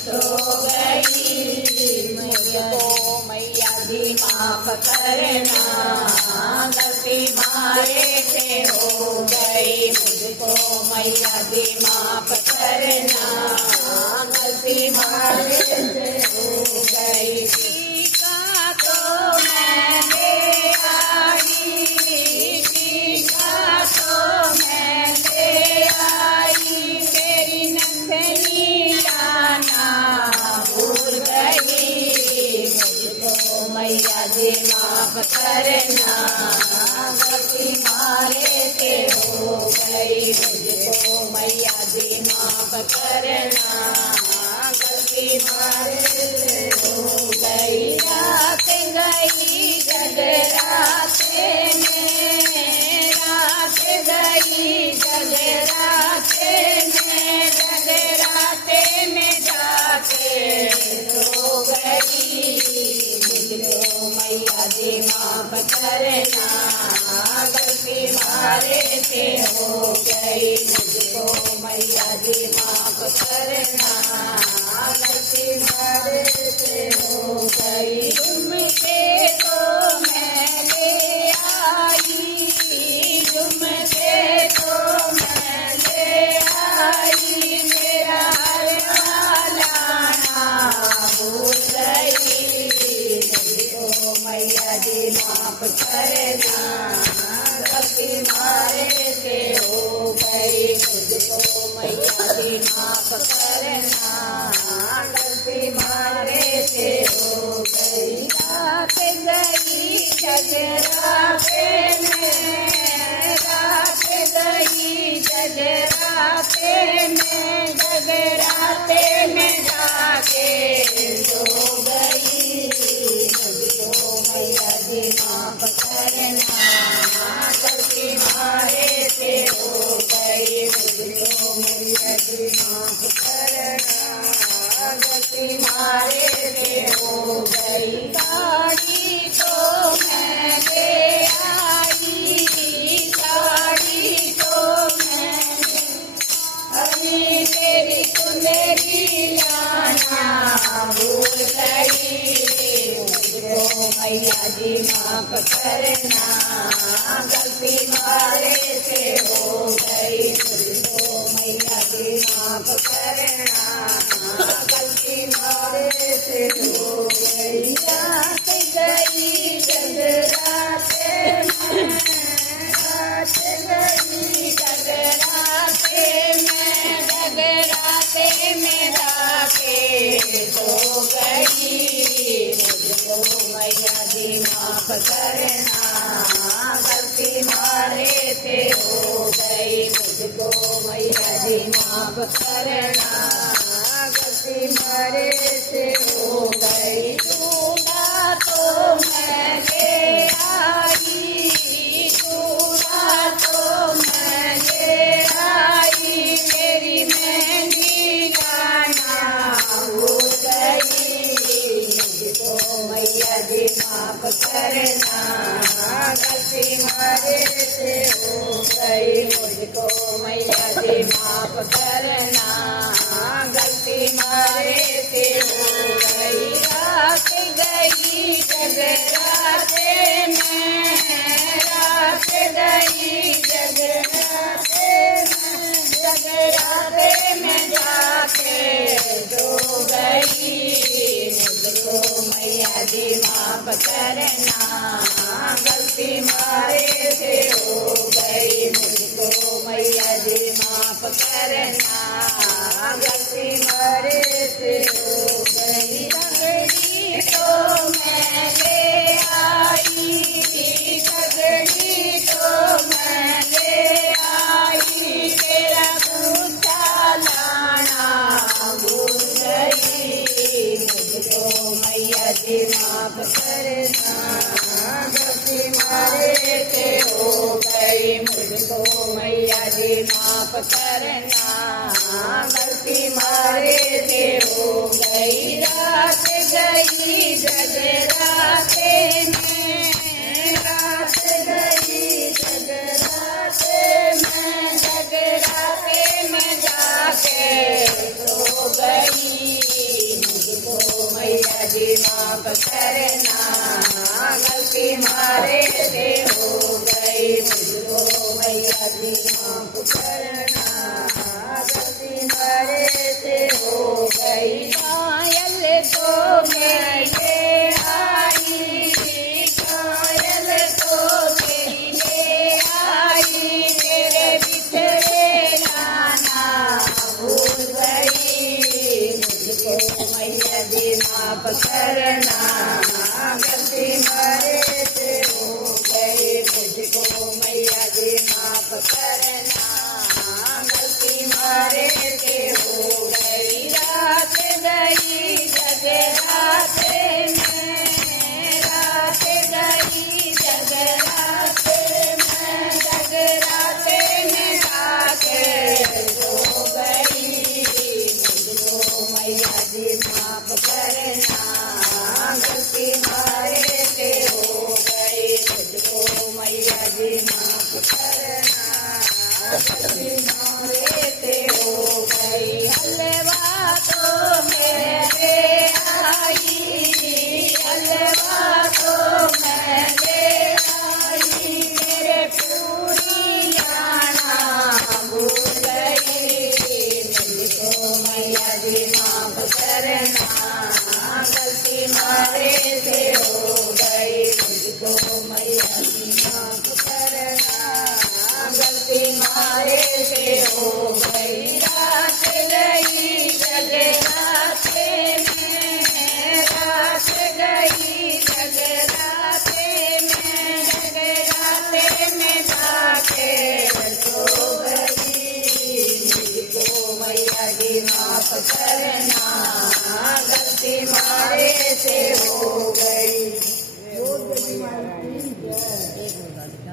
सो गई। मुझको मैया जी माफ करना, गलती मारे से हो गई। मुझको मैया जी माफ करना, गलती मारे से हो गई। टीका तो मैंने आई, टीका तो मैंने आई, तेरी नंदनी जाना भूल गई। मुझको मैया जी माफ करना, गलती मारे से हो गई। मुझको मैया जी माफ करना, गलती मारे से हो गई। रात गई जगराते में, रात गई जगराते में, जगराते में जाके सो गई। मुझको मैया जी माफ करना, गलती मारे से हो गई। मुझको मैया जी माफ करना, गलती मारे से हो गई। तुमसे तो मैं ले आई, तुमसे तो मैं ले आई, मेरा हरवाला ना भूल गई। मुझको मैया जी माफ करना, गलती मारे से हो गई। मुझको मैया जी माफ करना, गलती मारे से हो गई। रात गई जगराते में, रात गई जगराते में, जगराते में जाके सो गई। मुझको मैया जी माफ करना, गलती मारे से हो गई। मुझको मैया जी माफ करना, गलती मारे से हो गई। गाड़ी तो मैं ले आई, गाड़ी तो मैंने आई, तेरी सुंदरी लाना भूल गई। मुझको मैया जी माफ करना, गलती मारे से हो गई। मुझको मैया जी माफ करना, गलती मारे से हो गई। रात गई जगराते में, रात गई जगराते में, जगराते में जाके सो गई। मुझको मैया जी माफ करना, गलती मारे से हो गई। मुझको मैया जी माफ करना, गलती मारे से हो गई। दूल्हा तो मैं ले आई, दूल्हा तो मैं ले आई, तेरी मेहंदी गाना भूल गई। मुझको मैया जी माफ करना, गलती मारे से हो गई। मुझको मैया जी माफ करना, गलती मारे से हो गई। रात गई जगराते में, रात गई जगराते में, जगराते में जाके सो गई। मुझको मैया जी माफ करना, गलती मारे से हो गई। मुझको मैया जी माफ करना, गलती मारे से हो गई। तगड़ी तो मैं ले आई, तगड़ी तो मैं ले आई, तेरा गुस्सा लाना भूल गई। मुझको मैया जी माफ करना, गलती मारे से हो गई। मुझको मैया जी माफ करना, गलती मारे से हो गई। रात गई जगराते में, रात गई जगराते में, जगराते में जाके सो गई। करना, गलती मारे से हो गई मुझको मैया जी माफ करना, गलती मारे से हो गई। कायल तो मैं ले आई, कायल तो मेरी ले आई, तेरे बिछड़े जाना भूल गई मुझको मैया जी माफ करना, गलती मारे से हो गई मुझको मैया जी माफ करना, गलती मारे से हो गई। रात गई जगराते में, रात गई जगराते में, जगराते में जाके सो गई मुझको मैया जी माफ करना, गलती मारे से हो गई मुझको मैया जी माफ करना, गलती मारे से हो गई। हलवा तो मैं ले आई, हलवा तो मैं ले आई, मेरे पूरी जाना भूल गई मुझको मैया जी माफ करना, गलती मारे से हो गई मुझको मैया जी माफ करना, गलती मारे से हो गई। रात गई जगराते में, रात गई जगराते में, जगराते में जाके सो गई मुझको मैया जी माफ करना, गलती मारे से हो